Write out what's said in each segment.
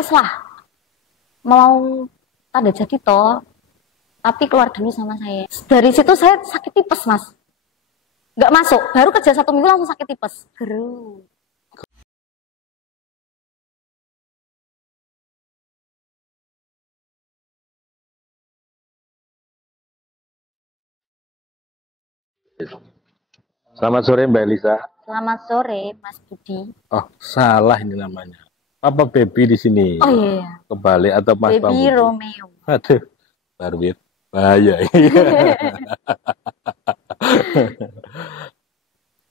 wes lah mau tanda jadi toh, tapi keluar dulu sama saya. Dari situ saya sakit tipes mas, nggak masuk, baru kerja 1 minggu langsung sakit tipes. Geru. Selamat sore Mbak Elisa. Selamat sore Mas Budi. Oh, salah ini namanya. Apa Baby di sini? Oh iya. Kebalik atau Mas Baby Budi? Romeo. Aduh, Barbit. Bahaya.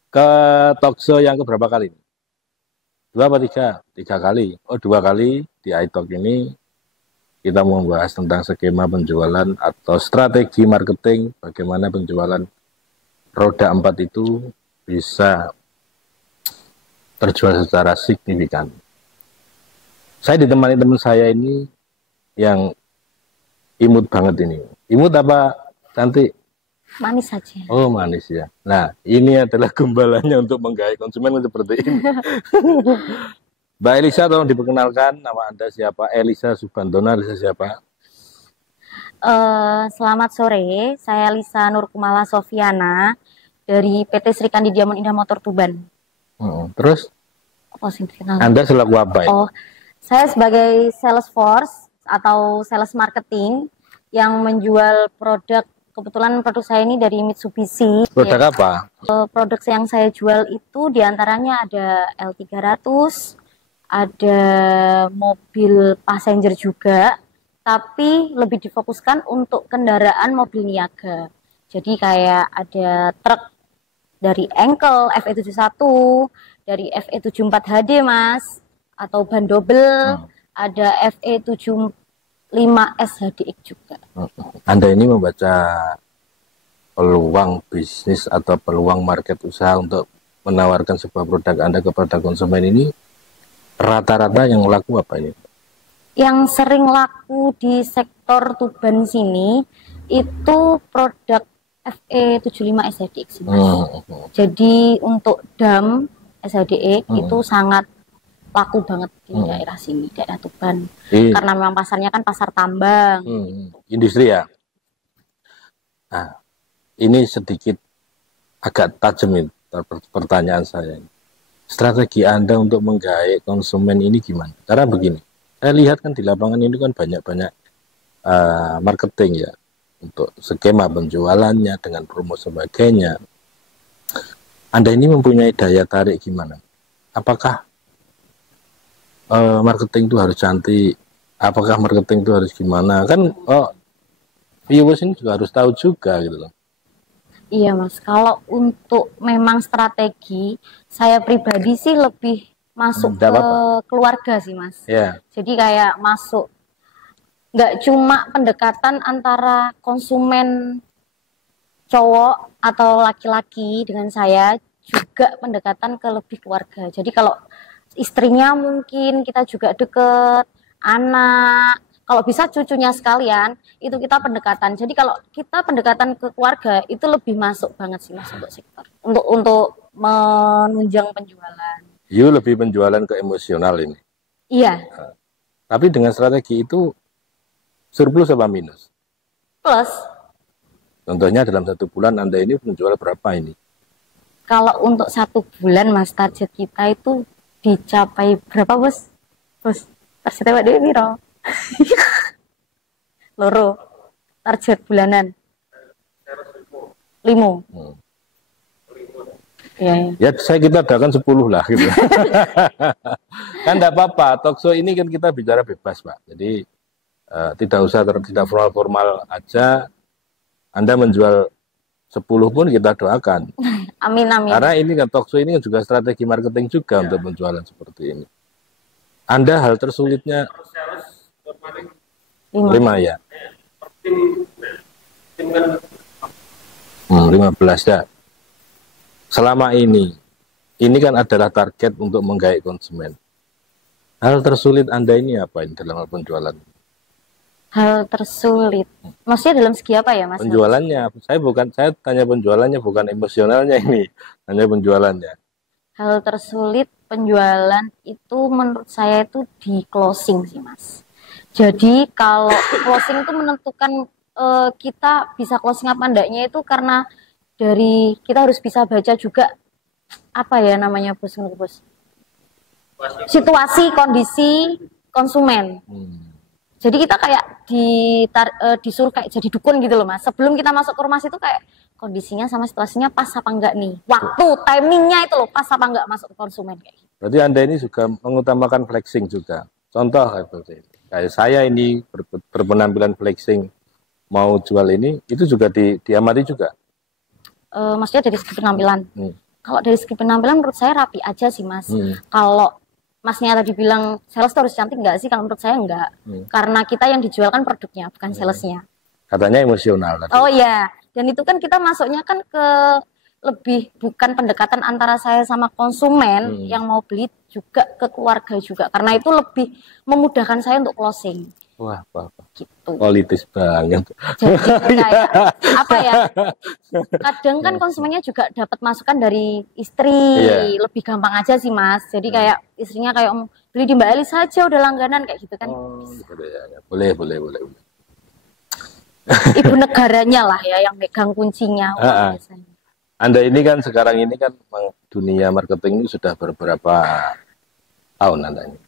Ke talkshow yang keberapa kali? 2 apa 3? 3 kali. Oh, 2 kali di iTalk ini kita mau membahas tentang skema penjualan atau strategi marketing, bagaimana penjualan roda 4 itu bisa terjual secara signifikan. Saya ditemani teman saya ini yang imut banget ini. Imut apa cantik? Manis saja. Oh, manis ya. Nah, ini adalah gembalanya untuk menggait konsumen seperti ini. Mbak Elisa, tolong diperkenalkan nama Anda siapa? Elisa Subandona, Elisa siapa? Selamat sore, saya Lisa Nurkumala Sofiana dari PT Sri Kandi Diamond Indah Motor Tuban. Terus? Oh, sing dikenal. Anda selaku apa ya? Oh, saya sebagai sales force atau sales marketing yang menjual produk. Kebetulan produk saya ini dari Mitsubishi. Produk ya. apa? Produk yang saya jual itu diantaranya ada L300, ada mobil passenger juga, tapi lebih difokuskan untuk kendaraan mobil niaga. Jadi kayak ada truk dari Enkel FE71, dari FE74HD mas, atau ban double, ada FE75S HDX juga. Anda ini membaca peluang bisnis atau peluang market usaha untuk menawarkan sebuah produk Anda kepada konsumen ini, rata-rata yang laku apa ini? Yang sering laku di sektor Tuban sini itu produk FE75 SHDX. Jadi untuk dam SHDX itu sangat laku banget di daerah sini, daerah Tuban. Karena memang pasarnya kan pasar tambang. Industri ya. Nah, ini sedikit agak tajam ini pertanyaan saya. Strategi Anda untuk menggait konsumen ini gimana? Karena begini, saya lihat kan di lapangan ini kan banyak-banyak marketing ya, untuk skema penjualannya dengan promo sebagainya. Anda ini mempunyai daya tarik gimana? Apakah marketing itu harus cantik? Apakah marketing itu harus gimana? Kan viewers ini juga harus tahu juga gitu loh. Iya mas, kalau untuk memang strategi, saya pribadi sih lebih masuk ke keluarga sih mas. Jadi kayak masuk, nggak cuma pendekatan antara konsumen cowok atau laki-laki dengan saya, juga pendekatan ke lebih keluarga. Jadi kalau istrinya mungkin kita juga deket, anak, kalau bisa cucunya sekalian, itu kita pendekatan. Jadi kalau kita pendekatan ke keluarga, itu lebih masuk banget sih mas untuk sektor. Untuk menunjang penjualan. You lebih penjualan ke emosional ini? Iya. Nah, tapi dengan strategi itu, surplus apa minus? Plus. Contohnya dalam 1 bulan Anda ini menjual berapa ini? Kalau untuk 1 bulan mas, target kita itu dicapai berapa bos? Bos, targetnya Pak Dewi Miro. Loro target bulanan 5. Ya saya kita adakan 10 lah gitu. Kan enggak apa-apa, talkshow ini kan kita bicara bebas Pak. Jadi tidak usah tidak formal aja. Anda menjual 10 pun kita doakan. Amin amin. Karena ini kan talkshow ini juga strategi marketing juga untuk penjualan seperti ini. Anda hal tersulitnya 5 ya. 15 ya. Selama ini kan adalah target untuk menggait konsumen. Hal tersulit Anda ini apa ini dalam hal penjualan? Hal tersulit, maksudnya dalam segi apa ya mas? Penjualannya, saya tanya penjualannya bukan emosionalnya ini, hanya penjualannya. hal tersulit penjualan itu menurut saya itu di closing sih Mas. Jadi kalau closing itu menentukan kita bisa closing apa enggaknya itu karena dari kita harus bisa baca juga apa ya namanya bos, situasi kondisi konsumen. Jadi kita kayak disuruh kayak jadi dukun gitu loh Mas. Sebelum kita masuk ke rumah itu kayak kondisinya sama situasinya pas apa enggak nih. Waktu, timingnya itu loh pas apa enggak masuk ke konsumen kayak gitu. Berarti Anda ini juga mengutamakan flexing juga. Contoh kayak saya ini berpenampilan flexing mau jual ini, itu juga diamati juga. Maksudnya dari segi penampilan. Kalau dari segi penampilan menurut saya rapi aja sih Mas. Kalau Masnya tadi bilang sales harus cantik enggak sih? Kalau menurut saya enggak. Karena kita yang dijualkan produknya, bukan salesnya. Katanya emosional tadi. Oh iya, dan itu kan kita masuknya kan ke lebih bukan pendekatan antara saya sama konsumen yang mau beli juga ke keluarga juga. Karena itu lebih memudahkan saya untuk closing. Wah, gitu. Politis banget. Jadi kayak apa ya? Kadang kan konsumennya juga dapat masukan dari istri, lebih gampang aja sih Mas. Jadi kayak istrinya kayak beli di Mbak Elis saja udah langganan kayak gitu kan. Boleh. Ibu negaranya lah ya yang megang kuncinya. Anda ini kan sekarang ini kan dunia marketing ini sudah beberapa tahun Anda ini.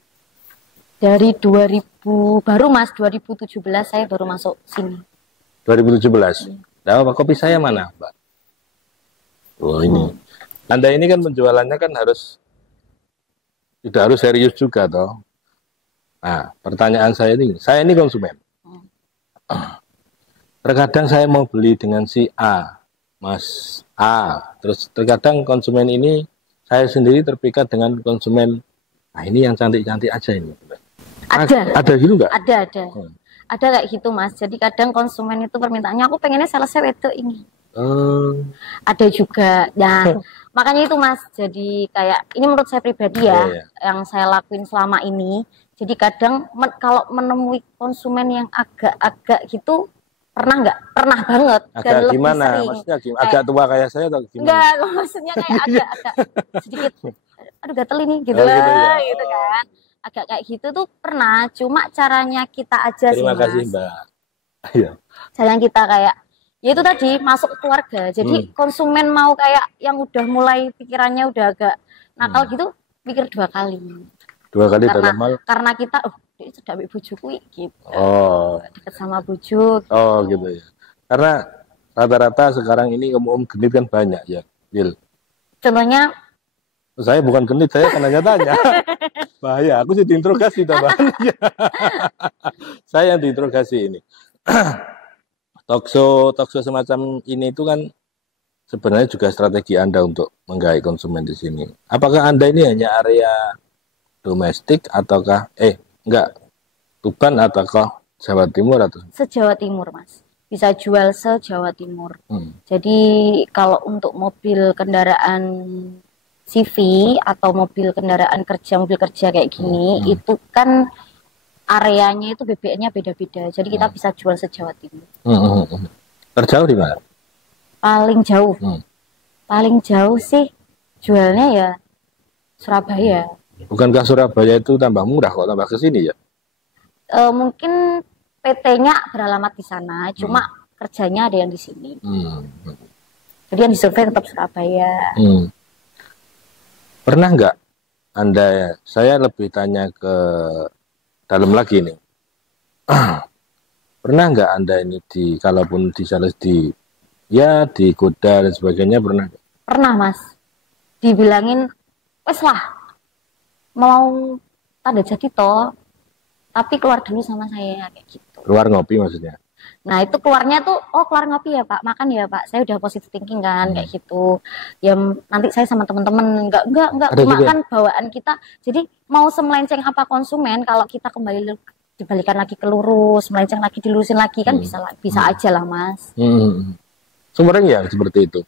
Dari 2000 baru Mas 2017 saya baru masuk sini. 2017. Nah, kopi saya mana, Mbak? Oh, ini. Anda ini kan penjualannya kan tidak harus serius juga toh. Nah, pertanyaan saya ini konsumen. Terkadang saya mau beli dengan si A, Mas A. Terus terkadang konsumen ini saya sendiri terpikat dengan konsumen. Nah, ini yang cantik-cantik aja ini. Ada gitu nggak? Ada. Ada kayak gitu Mas. Jadi kadang konsumen itu permintaannya aku pengennya salesnya wedok ini. Ada juga. Nah, makanya itu Mas. Jadi kayak ini menurut saya pribadi ya, yang saya lakuin selama ini. Jadi kadang kalau menemui konsumen yang agak-agak gitu pernah nggak? Pernah banget. Agak dan gimana? Sering. Maksudnya gimana? Agak tua kayak saya atau gimana? Enggak, maksudnya kayak agak sedikit. Aduh gatel ini gitu gitu kan. Agak kayak gitu tuh pernah, cuma caranya kita aja sih Mas. Terima kasih Mbak. Caranya kita kayak, ya itu tadi masuk ke keluarga. Jadi konsumen mau kayak yang udah mulai pikirannya udah agak nakal gitu, pikir 2 kali. 2 kali dalam hal? Karena kita, dia sudah ambil bujuku gitu. Deket sama bujuk. Gitu. Oh gitu ya. Karena rata-rata sekarang ini genit kan banyak ya, Wil. Contohnya? Saya bukan genit, saya kan tanya-tanya. Bahaya, aku sih diinterogasi teman. Saya yang diinterogasi ini. Talkshow semacam ini itu kan sebenarnya juga strategi Anda untuk menggait konsumen di sini. Apakah Anda ini hanya area domestik ataukah enggak Tuban ataukah Jawa Timur atau? Se-Jawa Timur Mas. Bisa jual se-Jawa Timur. Jadi kalau untuk mobil kendaraan CV atau mobil kendaraan kerja, mobil kerja kayak gini, itu kan areanya itu BBM-nya beda-beda. Jadi kita bisa jual se-Jawa Timur. Terjauh di mana? Paling jauh. Paling jauh sih jualnya ya Surabaya. Bukankah Surabaya itu tambah murah kok tambah ke sini ya? Mungkin PT-nya beralamat di sana, cuma kerjanya ada yang di sini. Jadi yang disurvei tetap Surabaya. Pernah nggak Anda, saya lebih tanya ke dalam lagi nih, pernah nggak Anda ini kalaupun di sales digoda dan sebagainya, pernah? Pernah Mas, dibilangin, wes lah, mau tanda jadi toh, tapi keluar dulu sama saya kayak gitu. Keluar ngopi maksudnya? Nah itu keluarnya tuh, keluar ngopi ya Pak, makan ya Pak, saya udah positive thinking kan kayak gitu. Ya nanti saya sama teman-teman enggak cuma kan bawaan kita. Jadi mau semelenceng apa konsumen kalau kita kembali dibalikan lagi ke lurus, melenceng lagi dilurusin lagi kan bisa aja lah Mas. Sering ya seperti itu?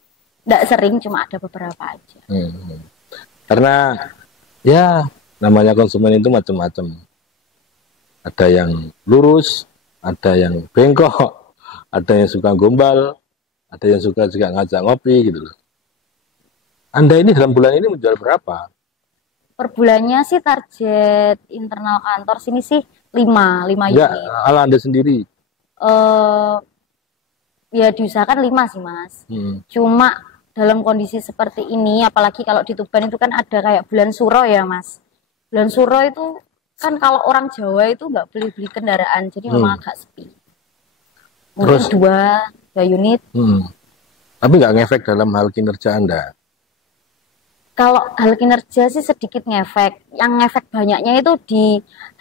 Enggak sering, cuma ada beberapa aja. Karena ya namanya konsumen itu macam-macam. Ada yang lurus, ada yang bengkok, ada yang suka gombal, ada yang suka juga ngajak ngopi gitu loh. Anda ini dalam bulan ini menjual berapa? Per bulannya sih target internal kantor sini sih 5 unit. Ya, kalau Anda sendiri? Ya diusahakan 5 sih Mas. Cuma dalam kondisi seperti ini, apalagi kalau di Tuban itu kan ada kayak bulan suro ya Mas. Bulan suro itu kan kalau orang Jawa itu nggak beli kendaraan, jadi memang agak sepi. Mungkin terus, 2 unit. Tapi nggak ngefek dalam hal kinerja Anda? Kalau hal kinerja sih sedikit ngefek. Yang ngefek banyaknya itu di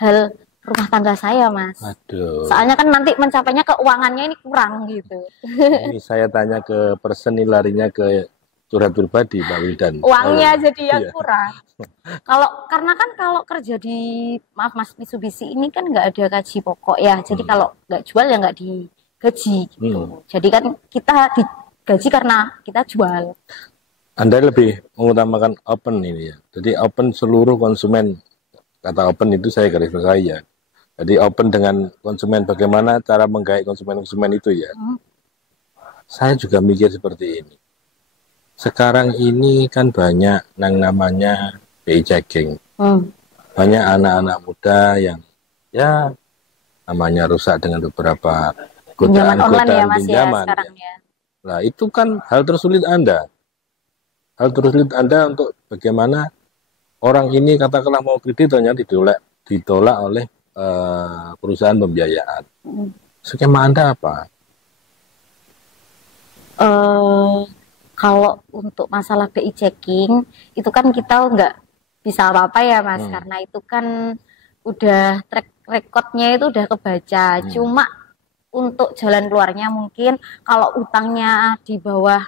hal rumah tangga saya, Mas. Aduh. Soalnya kan nanti mencapainya keuangannya ini kurang gitu. Ini saya tanya ke person, larinya ke curhat pribadi, Pak Wildan. Uangnya jadi yang kurang. Karena kan kalau kerja di, maaf Mas, Mitsubishi ini kan nggak ada gaji pokok ya. Jadi kalau nggak jual ya nggak digaji gitu. Jadi kan kita digaji karena kita jual. Anda lebih mengutamakan open ini ya. Jadi open seluruh konsumen. Kata open itu saya garis bawahi ya. Jadi open dengan konsumen, bagaimana cara menggait konsumen-konsumen itu ya. Saya juga mikir seperti ini. Sekarang ini kan banyak yang namanya BI checking. Banyak anak-anak muda yang ya namanya rusak dengan beberapa godaan-godaan pinjaman. Ya. Nah itu kan hal tersulit Anda. Hal tersulit Anda untuk bagaimana orang ini katakanlah mau kredit ternyata ditolak oleh perusahaan pembiayaan. Skema Anda apa? Kalau untuk masalah BI checking itu kan kita nggak bisa apa-apa ya Mas, karena itu kan udah track recordnya itu udah kebaca. Cuma untuk jalan keluarnya mungkin kalau utangnya di bawah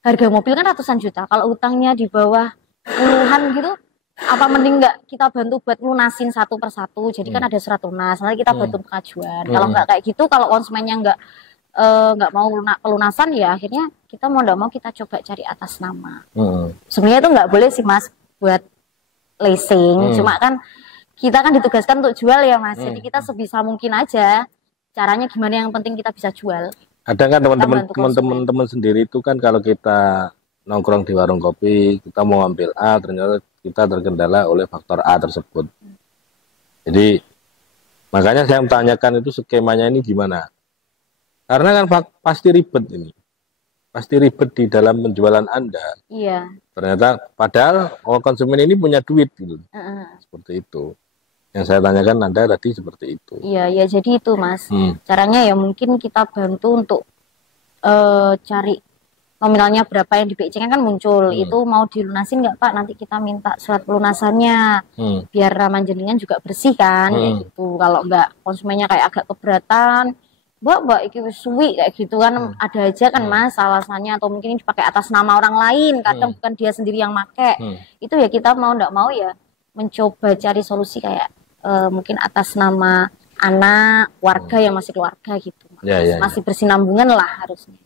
harga mobil kan ratusan juta, kalau utangnya di bawah puluhan gitu, apa mending nggak kita bantu buat lunasin satu persatu, jadi kan ada surat lunas, nanti kita bantu pengajuan. Kalau nggak kayak gitu, kalau konsumennya nggak mau pelunasan ya akhirnya kita mau nggak mau kita coba cari atas nama. Sebenarnya itu nggak boleh sih Mas buat leasing, cuma kan kita kan ditugaskan untuk jual ya Mas, jadi kita sebisa mungkin aja caranya gimana yang penting kita bisa jual. Ada kan teman-teman sendiri itu kan kalau kita nongkrong di warung kopi, kita mau ambil A, ternyata kita terkendala oleh faktor A tersebut. Jadi makanya saya menanyakan itu skemanya ini gimana? Karena kan pasti ribet ini, pasti ribet di dalam penjualan Anda. Iya. Ternyata padahal konsumen ini punya duit gitu, seperti itu. Yang saya tanyakan Anda tadi seperti itu. Iya, ya jadi itu Mas. Caranya ya mungkin kita bantu untuk cari nominalnya berapa yang di BI kan muncul. Itu mau dilunasin nggak Pak? Nanti kita minta surat pelunasannya. Biar raman jenengan juga bersih kan. Kayak gitu. Kalau nggak konsumennya kayak agak keberatan, Mbak iki wis suwi kayak gitu kan. Ada aja kan Mas alasannya, atau mungkin dipakai atas nama orang lain. Kadang bukan dia sendiri yang make. Itu ya kita mau nggak mau ya mencoba cari solusi kayak mungkin atas nama anak, warga yang masih keluarga gitu. Masih bersinambungan lah harusnya.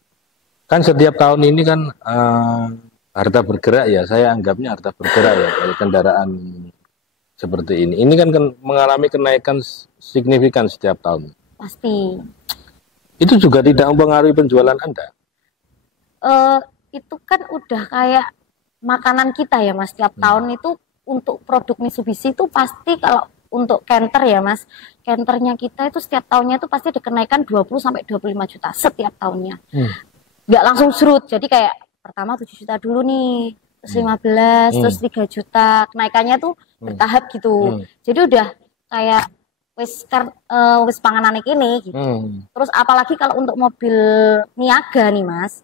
Kan setiap tahun ini kan harta bergerak ya, saya anggapnya harta bergerak ya, dari kendaraan seperti ini. Ini kan mengalami kenaikan signifikan setiap tahun. Pasti. Itu juga tidak mempengaruhi penjualan Anda? Itu kan udah kayak makanan kita ya Mas, setiap tahun itu untuk produk Mitsubishi itu pasti kalau untuk Canter ya Mas, Canternya kita itu setiap tahunnya itu pasti ada kenaikan 20-25 juta setiap tahunnya. Nggak langsung surut, jadi kayak pertama 7 juta dulu nih, terus 15, terus 3 juta, kenaikannya tuh bertahap gitu. Jadi udah kayak wis panganan ini gitu. Terus apalagi kalau untuk mobil niaga nih Mas,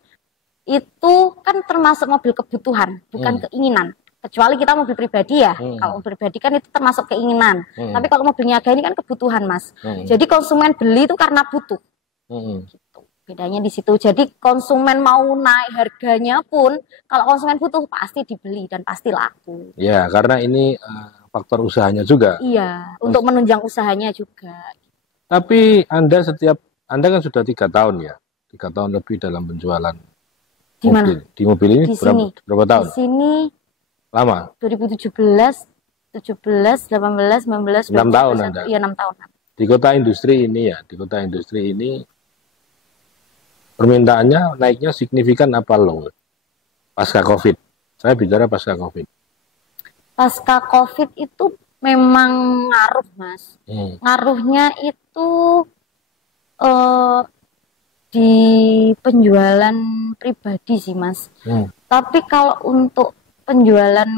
itu kan termasuk mobil kebutuhan, bukan keinginan. Kecuali kita mobil pribadi ya, kalau mobil pribadi kan itu termasuk keinginan. Tapi kalau mobil niaga ini kan kebutuhan Mas. Jadi konsumen beli itu karena butuh. Gitu. Bedanya di situ. Jadi konsumen mau naik harganya pun, kalau konsumen butuh pasti dibeli dan pasti laku. Ya, karena ini faktor usahanya juga. Iya, untuk menunjang usahanya juga. Tapi Anda kan sudah 3 tahun ya, 3 tahun lebih dalam penjualan mobil. Di mobil ini berapa tahun? Di sini lama. 2017, 17, 18, 19, 6 tahun Anda. Iya 6 tahun. Di kota industri ini permintaannya naiknya signifikan apa low pasca COVID? Saya bicara pasca COVID. Pasca COVID itu memang ngaruh, Mas. Ngaruhnya itu di penjualan pribadi sih, Mas. Tapi kalau untuk penjualan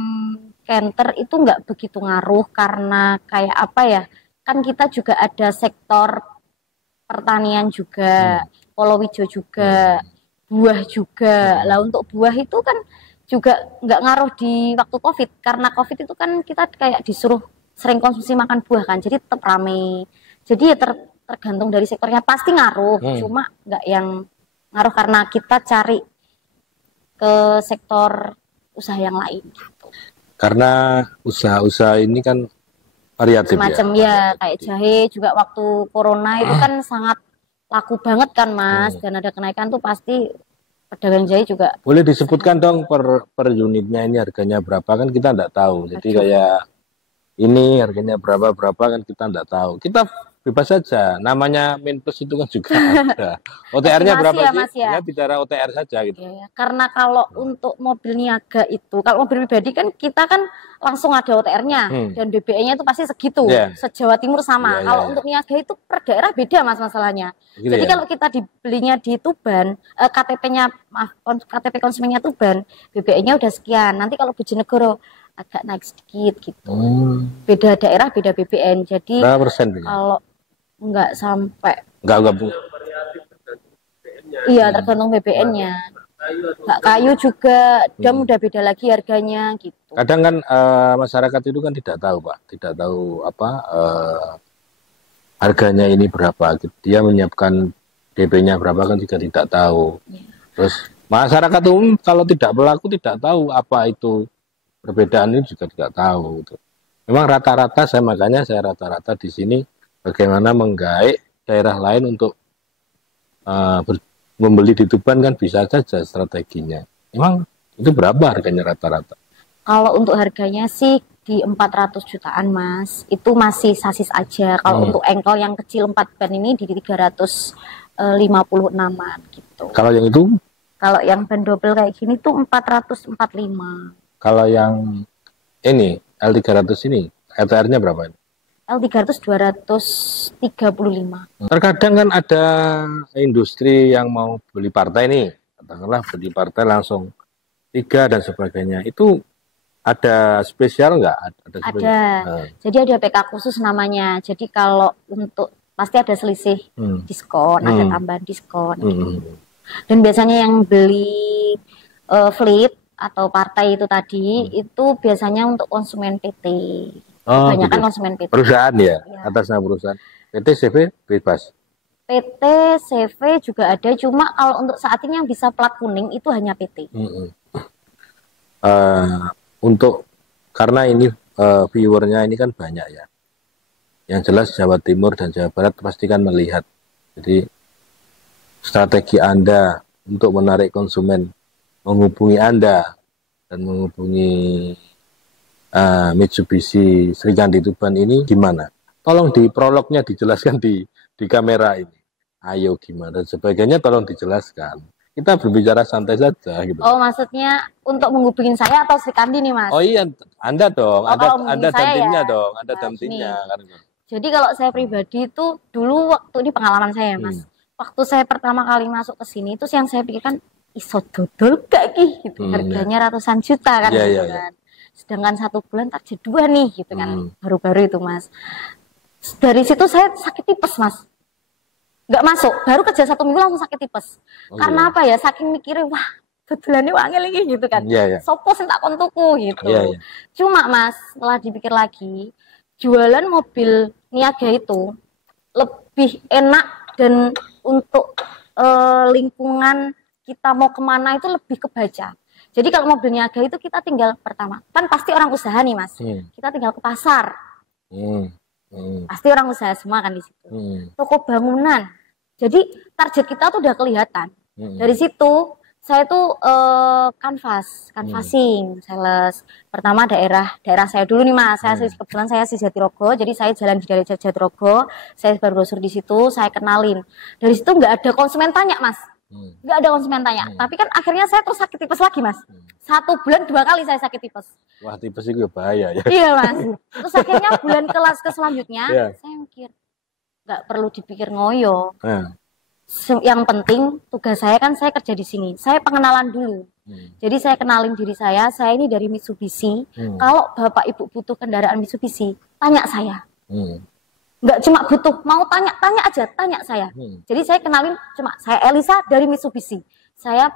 canter itu nggak begitu ngaruh, karena kayak apa ya, kan kita juga ada sektor pertanian juga, Polowijo juga, buah juga. Lah untuk buah itu kan juga nggak ngaruh di waktu COVID, karena COVID itu kan kita kayak disuruh sering konsumsi makan buah kan, jadi tetap rame. Jadi ya tergantung dari sektornya, pasti ngaruh, cuma nggak yang ngaruh karena kita cari ke sektor usaha yang lain gitu. Karena usaha-usaha ini kan variatif semacam ya, kayak jahe juga waktu corona itu kan sangat laku banget kan, Mas, dan ada kenaikan tuh pasti pedagang jahe juga. Boleh disebutkan dong per unitnya ini harganya berapa, kan kita nggak tahu. Jadi kayak ini harganya berapa kan kita nggak tahu. Kita bebas saja, namanya Minplus itu kan juga ada. OTR-nya berapa ya, sih? Mas, ya? Ya bicara OTR saja gitu. Ya, karena kalau untuk mobil niaga itu, kalau mobil pribadi kan kita kan langsung ada OTR-nya dan BBM-nya itu pasti segitu, se-Jawa Timur sama. Kalau untuk niaga itu per daerah beda, Mas, masalahnya. Gitu. Jadi kalau kita dibelinya di Tuban, KTP konsumennya Tuban, BBM-nya udah sekian. Nanti kalau Bojonegoro agak naik sedikit gitu. Beda daerah beda BBM. Jadi berapa persen? Kalau nggak sampai. Nggak. Iya, tergantung BBM-nya. Nggak kayu juga, dam udah beda lagi harganya gitu. Kadang kan masyarakat itu kan tidak tahu, Pak, tidak tahu apa harganya ini berapa. Dia menyiapkan DP-nya berapa kan juga tidak tahu. Terus masyarakat umum kalau tidak pelaku tidak tahu apa itu perbedaan ini juga tidak tahu. Gitu. Memang rata-rata makanya saya rata-rata di sini bagaimana menggait daerah lain untuk membeli di Tuban kan bisa saja strateginya. Emang itu berapa harganya rata-rata? Kalau untuk harganya sih di 400 jutaan, Mas. Itu masih sasis aja. Kalau untuk engkel yang kecil 4 ban ini di 356-an gitu. Kalau yang itu? Kalau yang ban double kayak gini tuh 445. Kalau yang ini L300 ini ETR-nya berapa? L300 235. Terkadang kan ada industri yang mau beli partai nih, katakanlah beli partai langsung 3 dan sebagainya. Itu ada spesial nggak? Ada. Jadi ada PK khusus namanya. Jadi kalau untuk pasti ada selisih diskon, ada tambahan diskon. Gitu. Dan biasanya yang beli fleet atau partai itu tadi itu biasanya untuk konsumen PT. Kebanyakan konsumen PT. Perusahaan ya, atas nama perusahaan. PT CV bebas. PT CV juga ada, cuma kalau untuk saat ini yang bisa plat kuning itu hanya PT. Untuk karena ini viewernya ini kan banyak ya. Yang jelas Jawa Timur dan Jawa Barat pasti kan melihat. Jadi strategi Anda untuk menarik konsumen menghubungi Anda dan menghubungi Mitsubishi Srikandi Tuban ini gimana? Tolong di prolognya dijelaskan di kamera ini. Ayo gimana dan sebagainya tolong dijelaskan. Kita berbicara santai saja gitu. Oh, maksudnya untuk menghubungin saya atau Srikandi nih, Mas? Oh iya, Anda dong. Anda dan timnya ya? Dong. Anda dan timnya kan. Jadi kalau saya pribadi itu dulu waktu ini pengalaman saya, Mas. Waktu saya pertama kali masuk ke sini itu yang saya pikirkan iso dodol gak gitu. Harganya ratusan juta kan gitu kan. Sedangkan 1 bulan tak jadi 2 nih gitu kan, baru-baru itu, Mas. Dari situ saya sakit tipes, Mas, nggak masuk, baru kerja 1 minggu langsung sakit tipes. Karena apa ya, saking mikirnya wah dodolannya wangel lagi gitu kan, sopo sing tak kon tuku gitu. Cuma, Mas, setelah dipikir lagi, jualan mobil niaga itu lebih enak dan untuk lingkungan kita mau kemana itu lebih kebaca. Jadi kalau mobil niaga itu kita tinggal pertama, kan pasti orang usaha nih, Mas. Kita tinggal ke pasar. Pasti orang usaha semua kan di situ. Toko bangunan. Jadi target kita tuh udah kelihatan. Dari situ saya tuh canvassing, sales. Pertama daerah saya dulu nih, Mas. Saya kebetulan saya di Jatirogo, jadi saya jalan di daerah Jatirogo, saya baru brosur di situ, saya kenalin. Dari situ nggak ada konsumen tanya, Mas. nggak ada konsumen tanya. Tapi kan akhirnya saya terus sakit tipes lagi, Mas. 1 bulan 2 kali saya sakit tipes. Wah, tipes itu bahaya ya. Iya, Mas. Terus akhirnya bulan ke selanjutnya saya mikir nggak perlu dipikir ngoyo. Yang penting tugas saya kan saya kerja di sini. Saya pengenalan dulu. Jadi saya kenalin diri saya ini dari Mitsubishi. Kalau Bapak Ibu butuh kendaraan Mitsubishi, tanya saya. Nggak cuma butuh, mau tanya aja, tanya saya. Jadi saya kenalin cuma, saya Elisa dari Mitsubishi. Saya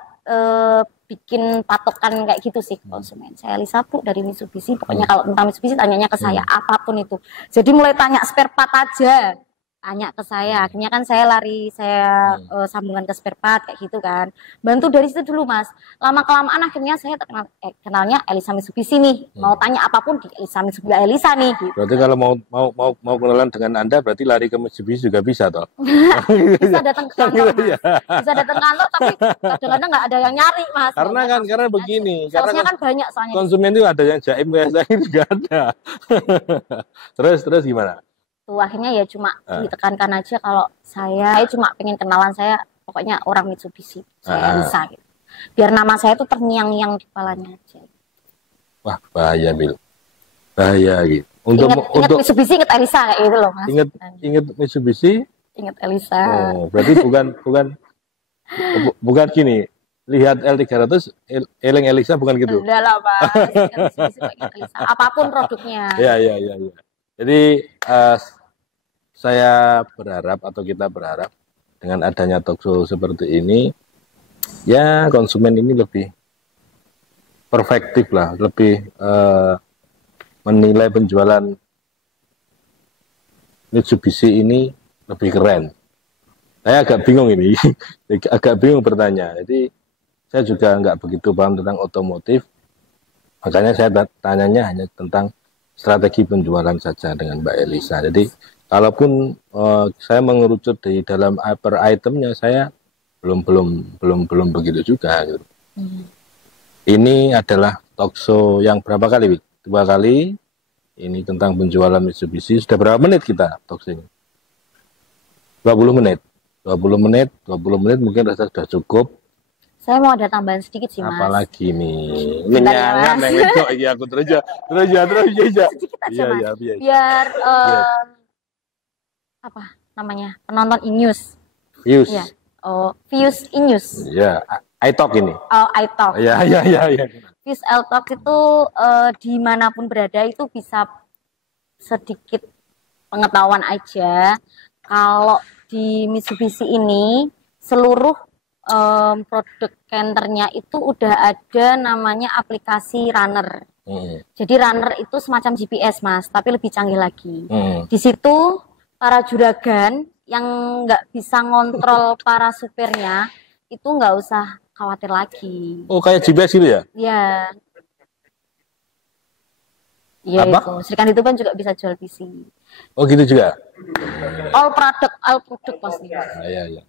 bikin patokan kayak gitu sih konsumen. Saya Elisa Bu dari Mitsubishi, pokoknya kalau tentang Mitsubishi tanyanya ke saya, apapun itu. Jadi mulai tanya spare part aja. Tanya ke saya, akhirnya kan saya sambungan ke spare part kayak gitu kan. Bantu dari situ dulu, Mas. Lama-kelamaan akhirnya saya kenalnya Elisa Mitsubishi nih. Mau tanya apapun di Elisa nih gitu. Berarti kalau mau kenalan dengan Anda berarti lari ke Mitsubishi juga bisa toh? Bisa datang ke kantor, Mas. Bisa datang ke kantor tapi kadang-kadang nggak ada yang nyari, Mas. Karena begini, salesnya kan banyak soalnya. Konsumen itu ada yang jaim kayak saya juga ada. terus gimana? Tuh, akhirnya ya cuma ditekankan aja kalau saya cuma pengen kenalan, saya pokoknya orang Mitsubishi, saya Elisa gitu. Biar nama saya tuh terngiang-ngiang di kepalanya aja. Wah, bahaya Bil. Bahaya gitu. Ingat Mitsubishi, ingat Elisa kayak gitu loh, Mas. Ingat Mitsubishi, ingat Elisa. Oh, berarti bukan gini. Lihat L300, eling Elisa bukan gitu. Udah lah, Mas. Ingat Elisa. Apapun produknya. Iya. Jadi saya berharap atau kita berharap dengan adanya talkshow seperti ini, ya konsumen ini lebih perfektif lah, lebih menilai penjualan Mitsubishi ini lebih keren. Saya agak bingung ini, agak bingung bertanya. Jadi saya juga nggak begitu paham tentang otomotif, makanya saya tanyanya hanya tentang strategi penjualan saja dengan Mbak Elisa. Jadi kalaupun saya mengerucut di dalam per itemnya, saya belum begitu juga. Gitu. Ini adalah talkshow yang berapa kali, 2 kali. Ini tentang penjualan Mitsubishi. Sudah berapa menit kita talkshow ini? 20 menit. 20 menit mungkin rasa sudah cukup. Saya mau ada tambahan sedikit sih, Mas. Apalagi nih? Menyangat, iya aku terus aja. Sedikit aja, Mas. Biar apa namanya? Penonton Inews. Views. Ya. Oh, Views Inews. Iya, iTalk ini. Oh, iTalk. Iya. Views iTalk itu dimanapun berada itu bisa sedikit pengetahuan aja. Kalau di Mitsubishi ini seluruh produk Canternya itu udah ada namanya aplikasi Runner. Jadi Runner itu semacam GPS, Mas, tapi lebih canggih lagi. Di situ para juragan yang nggak bisa ngontrol para supirnya itu nggak usah khawatir lagi. Oh, kayak GPS gitu ya? Iya. Iya itu. Serikan itu kan juga bisa jual PC. Oh gitu juga? All product pasti. Iya.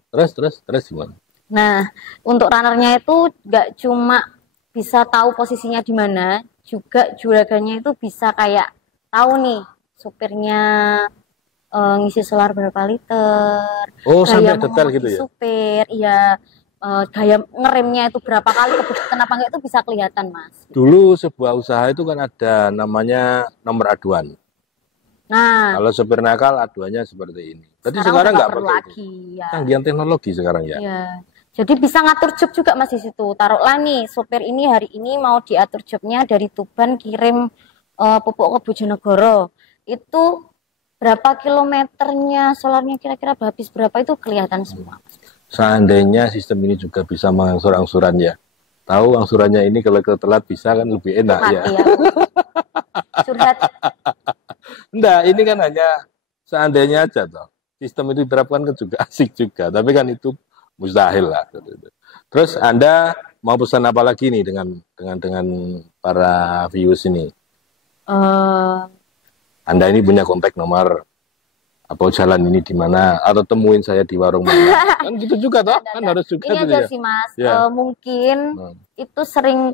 Terus gimana? Nah, untuk runnernya itu nggak cuma bisa tahu posisinya di mana, juga juragannya itu bisa kayak tahu nih supirnya ngisi solar berapa liter. Oh, sampai detail gitu ya? Supir, iya. Gaya ngeremnya itu berapa kali, kenapa nggak itu bisa kelihatan, Mas. Dulu sebuah usaha itu kan ada namanya nomor aduan. Nah, kalau supir nakal aduannya seperti ini. Jadi sekarang nggak perlu lagi. Ya. Canggih teknologi sekarang ya. Iya. Jadi bisa ngatur job juga, Mas, di situ. Taruhlah nih, supir ini hari ini mau diatur jobnya dari Tuban kirim pupuk ke Bojonegoro. Itu berapa kilometernya solarnya kira-kira habis berapa itu kelihatan semua. Seandainya sistem ini juga bisa mengangsur angsuran ya. Tahu angsurannya ini kalau telat bisa kan lebih enak ya. Curhat. Enggak, ini kan hanya seandainya aja toh. Sistem itu diterapkan kan juga asik juga, tapi kan itu mustahil lah. Terus Anda mau pesan apa lagi nih dengan para viewers ini? Anda ini punya kontak nomor apa jalan ini di mana atau temuin saya di warung mana? Kan gitu juga toh, kan harus juga. Ini aja sih, Mas. Ya. Mungkin itu sering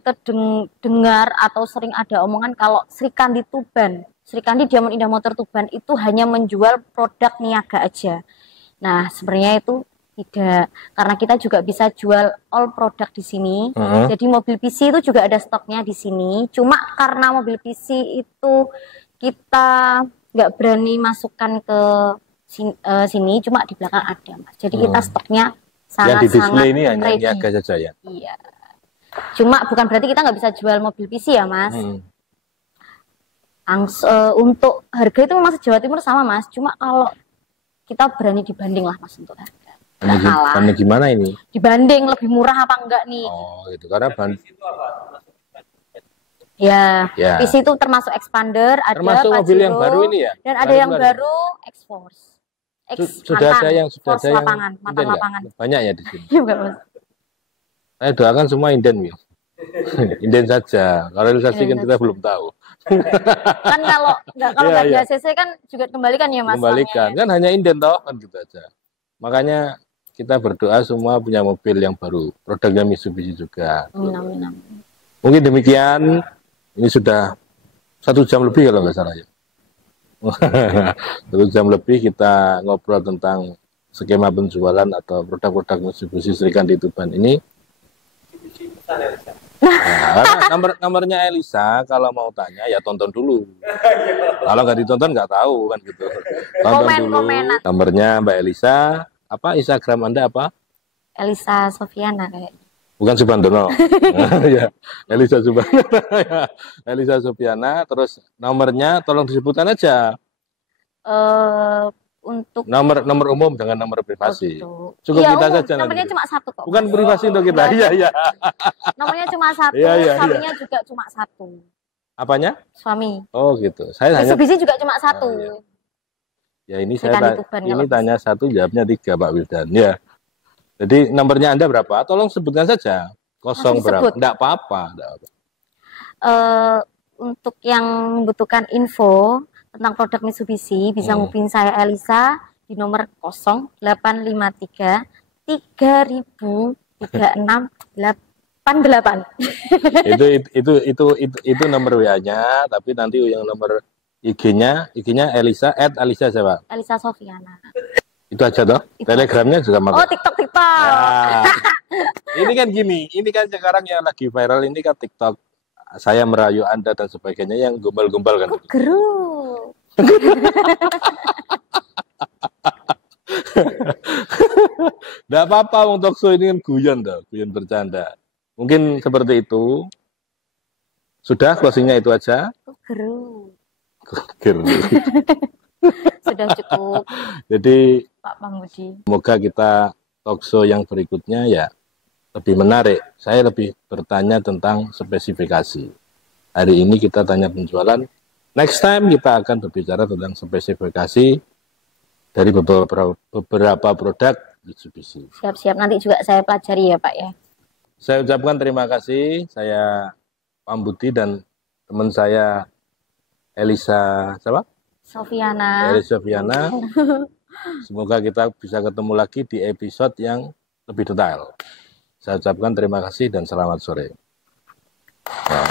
dengar atau sering ada omongan kalau Srikandi Tuban, Srikandi Diamond Indah Motor Tuban itu hanya menjual produk niaga aja. Nah, sebenarnya itu Tidak, karena kita juga bisa jual all produk di sini. Jadi mobil PC itu juga ada stoknya di sini. Cuma karena mobil PC itu kita nggak berani masukkan ke sini, cuma di belakang ada, Mas. Jadi kita stoknya sangat-sangat yang di display ini hanya niaga saja ya? Iya. Cuma bukan berarti kita nggak bisa jual mobil PC ya, Mas. Untuk harga itu masih Jawa Timur sama, Mas. Cuma kalau kita berani dibanding lah, Mas, untuk harga. Banding gimana ini? Dibanding lebih murah apa enggak nih? Oh, gitu. Karena ya, PC itu termasuk expander, ada termasuk Pajero, mobil yang baru ini ya? Dan ada yang baru X-Force. Sudah ada yang lapangan, mantan lapangan. Banyak ya di sini. Iya, Mas. Saya doakan semua inden, ya. Inden saja. Kalau realisasi kan kita belum tahu. Kan kalau nggak di ACC kan juga kembalikan ya, Mas. Kembalikan, kan hanya inden toh, kan gitu aja. Makanya kita berdoa semua punya mobil yang baru, produknya Mitsubishi juga. Amin. Mungkin demikian, ini sudah 1 jam lebih kalau nggak salah ya. 1 jam lebih kita ngobrol tentang skema penjualan atau produk-produk Mitsubishi Serikan di Tuban ini. Nah, nomornya Elisa kalau mau tanya ya tonton dulu. Kalau nggak ditonton nggak tahu kan gitu. Tonton dulu. Nomornya Mbak Elisa. Apa Instagram Anda apa? Elisa Sofiana kayaknya. Bukan Subandono. Ya, Elisa Subandono. Elisa Sofiana. Terus nomornya tolong disebutkan aja. Untuk nomor umum dengan nomor privasi. Cukup ya, kita umum. saja. Nomornya cuma 1 kok. Bukan privasi untuk kita. Iya. Nomornya cuma 1. Suaminya juga cuma 1. Apanya? Suami. Oh gitu. Saya Mitsubishi juga cuma 1. Ya ini saya tanya 1, jawabnya 3 Pak Wildan. Ya. Jadi nomornya Anda berapa? Tolong sebutkan saja. 0 berapa? Enggak apa-apa. Untuk yang membutuhkan info tentang produk Mitsubishi bisa ngubungin saya Elisa di nomor 0853 30003688. Itu nomor WA-nya, tapi nanti yang nomor IG-nya Elisa @Elisa siapa? Elisa Sofiana. Itu aja toh? Telegramnya juga mau. Oh, TikTok. Nah, ini kan gini, ini kan sekarang yang lagi viral ini kan TikTok. Saya merayu Anda dan sebagainya yang gombal-gombal kan. Geru. Nggak apa-apa, untuk show ini kan guyon bercanda. Mungkin seperti itu. Sudah, closingnya itu aja. Geru. Sudah cukup. Jadi Pak Pambudi, semoga kita talkshow yang berikutnya ya lebih menarik. Saya lebih bertanya tentang spesifikasi. Hari ini kita tanya penjualan. Next time kita akan berbicara tentang spesifikasi dari beberapa produk Mitsubishi. Siap-siap, nanti juga saya pelajari ya Pak ya. Saya ucapkan terima kasih. Saya Pambudi dan teman saya Elisa siapa? Sofiana. Elisa Sofiana. Semoga kita bisa ketemu lagi di episode yang lebih detail. Saya ucapkan terima kasih dan selamat sore. Nah.